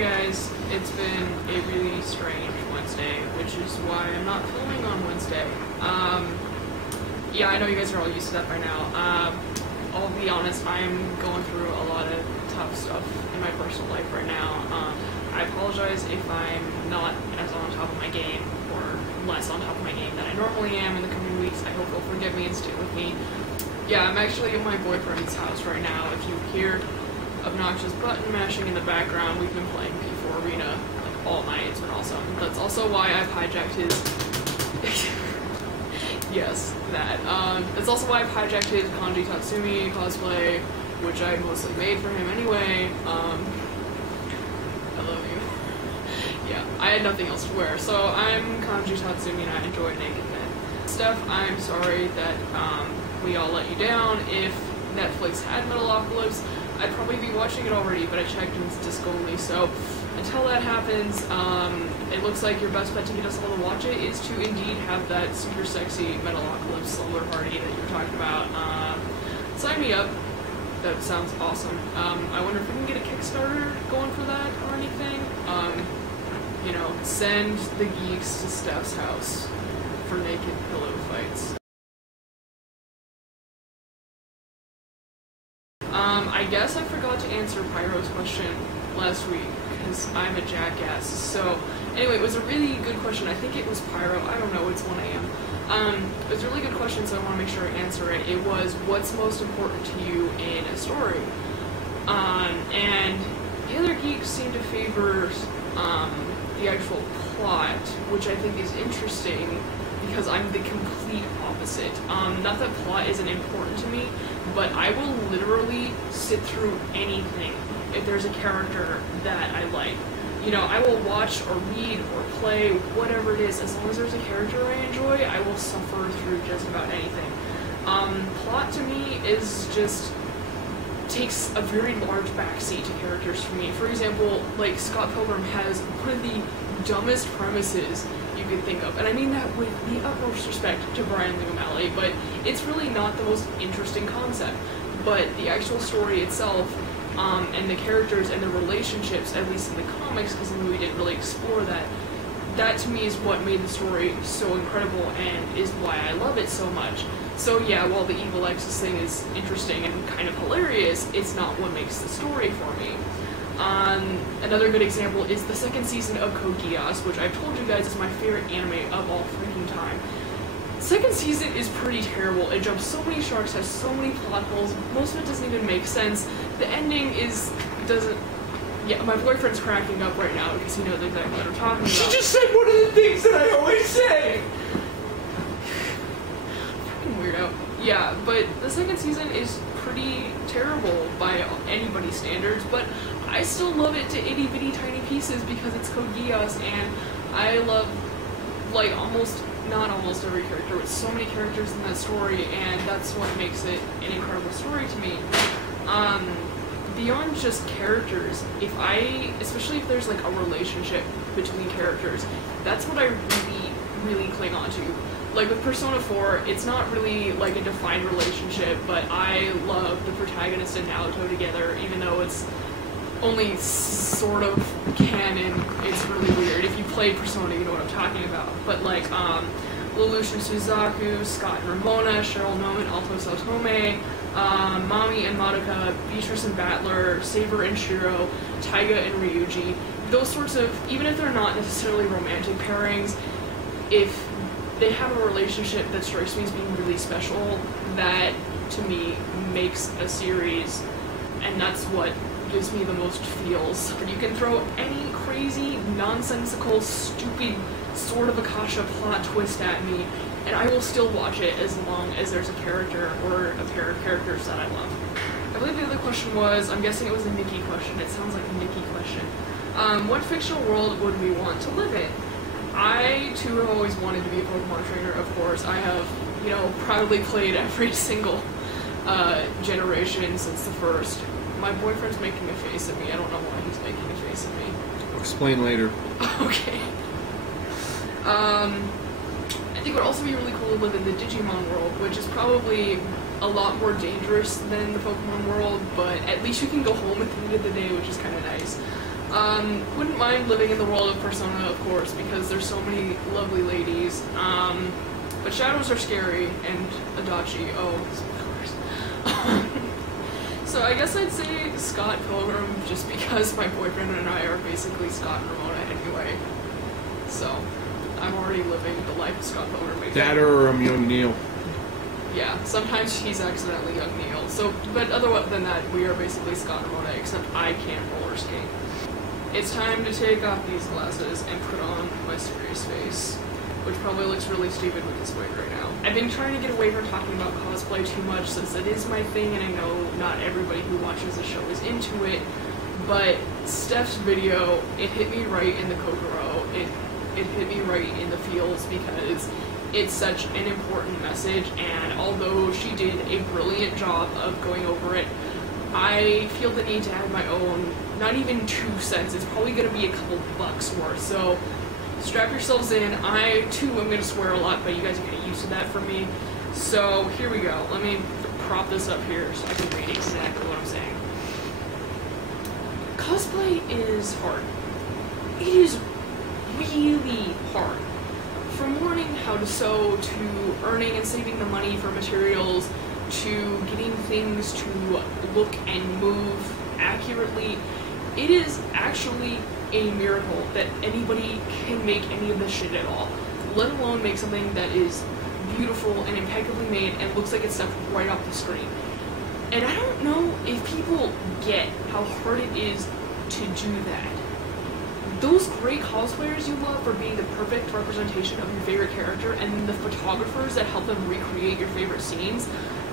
guys, it's been a really strange Wednesday, which is why I'm not filming on Wednesday. Yeah, I know you guys are all used to that by now. I'll be honest, I'm going through a lot of tough stuff in my personal life right now. I apologize if I'm not as on top of my game, or less on top of my game than I normally am in the coming weeks. I hope you'll forgive me and stick with me. Yeah, I'm actually at my boyfriend's house right now. If you hear obnoxious button mashing in the background, we've been playing P4 Arena like all night. It's been awesome. That's also why I've hijacked his yes, that. That's also why I've hijacked his Cat Lady Cosplay, which I mostly made for him anyway. I love you. Yeah, I had nothing else to wear, so I'm Kanji Tatsumi and I enjoy naked men. Steph, I'm sorry that we all let you down. If Netflix had Metalocalypse, I'd probably be watching it already, but I checked and it's disc only, so until that happens, it looks like your best bet to get us all to watch it is to indeed have that super sexy Metalocalypse slumber party that you were talking about. Sign me up. That sounds awesome. I wonder if we can get a Kickstarter going for that or anything. You know, send the geeks to Steph's house for naked pillow fights. I guess I forgot to answer Pyro's question last week, because I'm a jackass. So, anyway, it was a really good question. I think it was Pyro. I don't know, it's 1 a.m. It was a really good question, so I want to make sure I answer it. It was, what's most important to you in a story? And the other geeks seem to favor the actual plot, which I think is interesting, because I'm the complete opposite. Not that plot isn't important to me, but I will literally sit through anything if there's a character that I like. You know, I will watch or read or play, whatever it is, as long as there's a character I enjoy, I will suffer through just about anything. Plot to me is just takes a very large backseat to characters for me. For example, like Scott Pilgrim has one of the dumbest premises you could think of, and I mean that with the utmost respect to Brian Lee O'Malley, but it's really not the most interesting concept. But the actual story itself, and the characters and the relationships, at least in the comics, because the movie didn't really explore that, that to me is what made the story so incredible and is why I love it so much. So yeah, while the Evil Exes thing is interesting and kind of hilarious, it's not what makes the story for me. Another good example is the second season of Code Geass, which I've told you guys is my favorite anime of all freaking time. Second season is pretty terrible. It jumps so many sharks, has so many plot holes, most of it doesn't even make sense. The ending doesn't... Yeah, my boyfriend's cracking up right now because he knows exactly what I'm talking about. She just said one of the things that I always say! Fucking weirdo. Yeah, but the second season is pretty terrible by anybody's standards, but I still love it to itty bitty tiny pieces because it's Code Geass, and I love, like, not almost every character, but so many characters in that story, and that's what makes it an incredible story to me. Beyond just characters, especially if there's like a relationship between characters, that's what I really, really cling on to. Like with Persona 4, it's not really like a defined relationship, but I love the protagonist and Naruto together, even though it's only sort of canon. It's really weird. If you play Persona, you know what I'm talking about. But like, Lelouch and Suzaku, Scott and Ramona, Cheryl Noman, Alto Saotome, Mami and Madoka, Beatrice and Battler, Saber and Shiro, Taiga and Ryuji. Those sorts of, even if they're not necessarily romantic pairings, if they have a relationship that strikes me as being really special, that to me makes a series, and that's what gives me the most feels. You can throw any crazy, nonsensical, stupid sort of Akasha plot twist at me, and I will still watch it as long as there's a character or a pair of characters that I love. I believe the other question was, I'm guessing it was a Nikki question. It sounds like a Nikki question. What fictional world would we want to live in? I, too, have always wanted to be a Pokemon trainer, of course. I have, you know, proudly played every single generation since the first. My boyfriend's making a face at me. I don't know why he's making a face at me. I'll explain later. Okay. I think it would also be really cool to live in the Digimon world, which is probably a lot more dangerous than the Pokemon world, but at least you can go home at the end of the day, which is kind of nice. Wouldn't mind living in the world of Persona, of course, because there's so many lovely ladies. But shadows are scary, and Adachi, oh, of course. So I guess I'd say Scott Pilgrim, just because my boyfriend and I are basically Scott and Ramona anyway. So I'm already living the life of Scott Pilgrim. That or young Neil. Yeah, sometimes he's accidentally young Neil. So, but other than that, we are basically Scott and Ramona, except I can't roller skate. It's time to take off these glasses and put on my serious face, which probably looks really stupid with this wig right now. I've been trying to get away from talking about cosplay too much since it is my thing, and I know not everybody who watches the show is into it, but Steph's video, it hit me right in the kokoro. It hit me right in the feels because it's such an important message, and although she did a brilliant job of going over it, I feel the need to add my own, not even 2 cents, it's probably going to be a couple bucks worth, so strap yourselves in. I, too, am going to swear a lot, but you guys are getting used to that from me. So, here we go. Let me prop this up here so I can read exactly what I'm saying. Cosplay is hard. It is really hard. From learning how to sew, to earning and saving the money for materials, to getting things to look and move accurately, it is actually a miracle that anybody can make any of this shit at all, let alone make something that is beautiful and impeccably made and looks like it's stuff right off the screen. And I don't know if people get how hard it is to do that. Those great cosplayers you love for being the perfect representation of your favorite character, and the photographers that help them recreate your favorite scenes,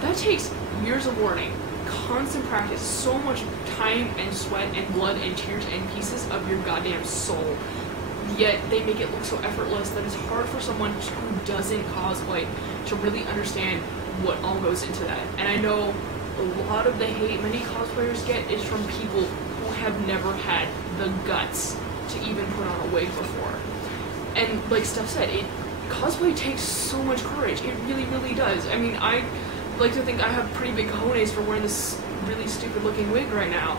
that takes years of learning, constant practice, so much time and sweat and blood and tears and pieces of your goddamn soul. Yet they make it look so effortless that it's hard for someone who doesn't cosplay to really understand what all goes into that. And I know a lot of the hate many cosplayers get is from people who have never had the guts to even put on a wig before. And like Steph said, cosplay takes so much courage. It really, really does. I mean, I like to think I have pretty big cojones for wearing this really stupid looking wig right now.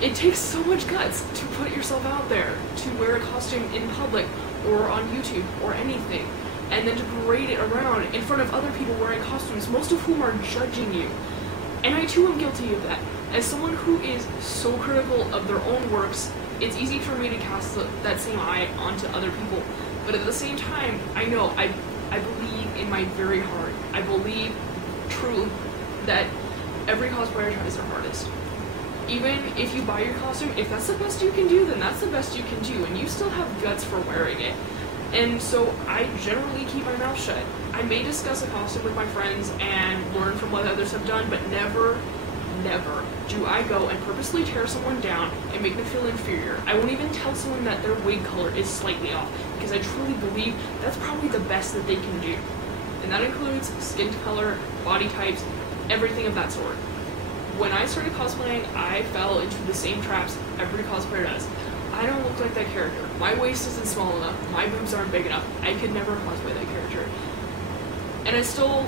It takes so much guts to put yourself out there, to wear a costume in public or on YouTube or anything, and then to parade it around in front of other people wearing costumes, most of whom are judging you. And I too am guilty of that. As someone who is so critical of their own works, it's easy for me to cast that same eye onto other people. But at the same time, I know, I believe in my very heart, I believe truly that every cosplayer tries their hardest. Even if you buy your costume, if that's the best you can do, then that's the best you can do, and you still have guts for wearing it. And so I generally keep my mouth shut. I may discuss a costume with my friends and learn from what others have done, but never, never do I go and purposely tear someone down and make them feel inferior. I won't even tell someone that their wig color is slightly off, because I truly believe that's probably the best that they can do. And that includes skin color, body types, everything of that sort. When I started cosplaying, I fell into the same traps every cosplayer does. I don't look like that character. My waist isn't small enough. My boobs aren't big enough. I could never cosplay that character. And I still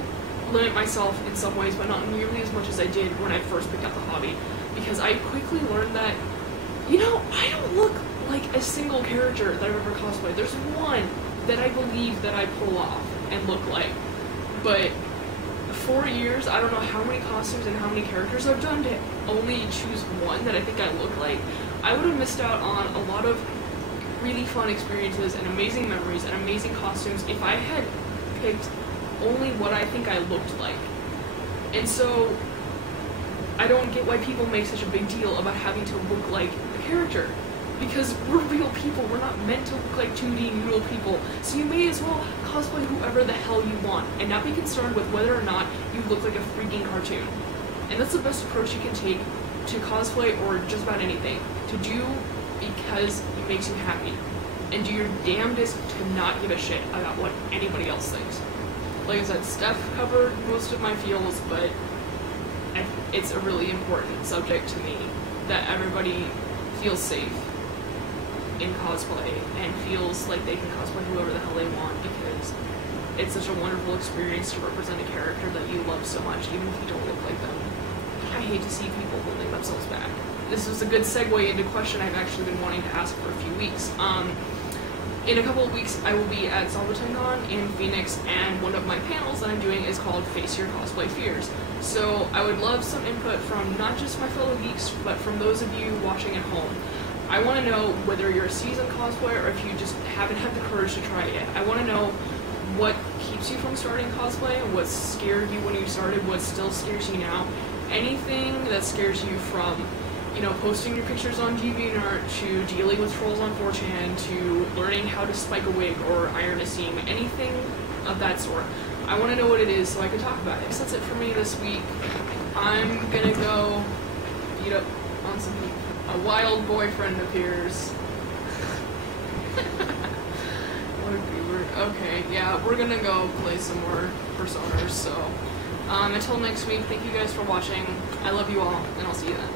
limit myself in some ways, but not nearly as much as I did when I first picked up the hobby. Because I quickly learned that, you know, I don't look like a single character that I've ever cosplayed. There's one that I believe that I pull off and look like. But 4 years, I don't know how many costumes and how many characters I've done to only choose one that I think I look like. I would have missed out on a lot of really fun experiences and amazing memories and amazing costumes if I had picked only what I think I looked like. And so I don't get why people make such a big deal about having to look like a character. Because we're real people, we're not meant to look like 2D real people. So you may as well cosplay whoever the hell you want and not be concerned with whether or not you look like a freaking cartoon. And that's the best approach you can take to cosplay or just about anything. To do because it makes you happy. And do your damnedest to not give a shit about what anybody else thinks. Like I said, Steph covered most of my feels, but it's a really important subject to me that everybody feels safe in cosplay and feels like they can cosplay whoever the hell they want, because it's such a wonderful experience to represent a character that you love so much, even if you don't look like them. I hate to see people holding themselves back. this was a good segue into a question I've actually been wanting to ask for a few weeks. In a couple of weeks, I will be at ZombiTonCon in Phoenix, and one of my panels that I'm doing is called Face Your Cosplay Fears. So I would love some input from not just my fellow geeks, but from those of you watching at home. I want to know whether you're a seasoned cosplayer or if you just haven't had the courage to try it yet. I want to know what keeps you from starting cosplay, what scared you when you started, what still scares you now. Anything that scares you from, you know, posting your pictures on DeviantArt, to dealing with trolls on 4chan, to learning how to spike a wig or iron a seam, anything of that sort. I want to know what it is so I can talk about it. So that's it for me this week. I'm gonna go beat up on some people. A wild boyfriend appears. What a goober. Okay, yeah, we're gonna go play some more Personas, so until next week, thank you guys for watching. I love you all, and I'll see you then.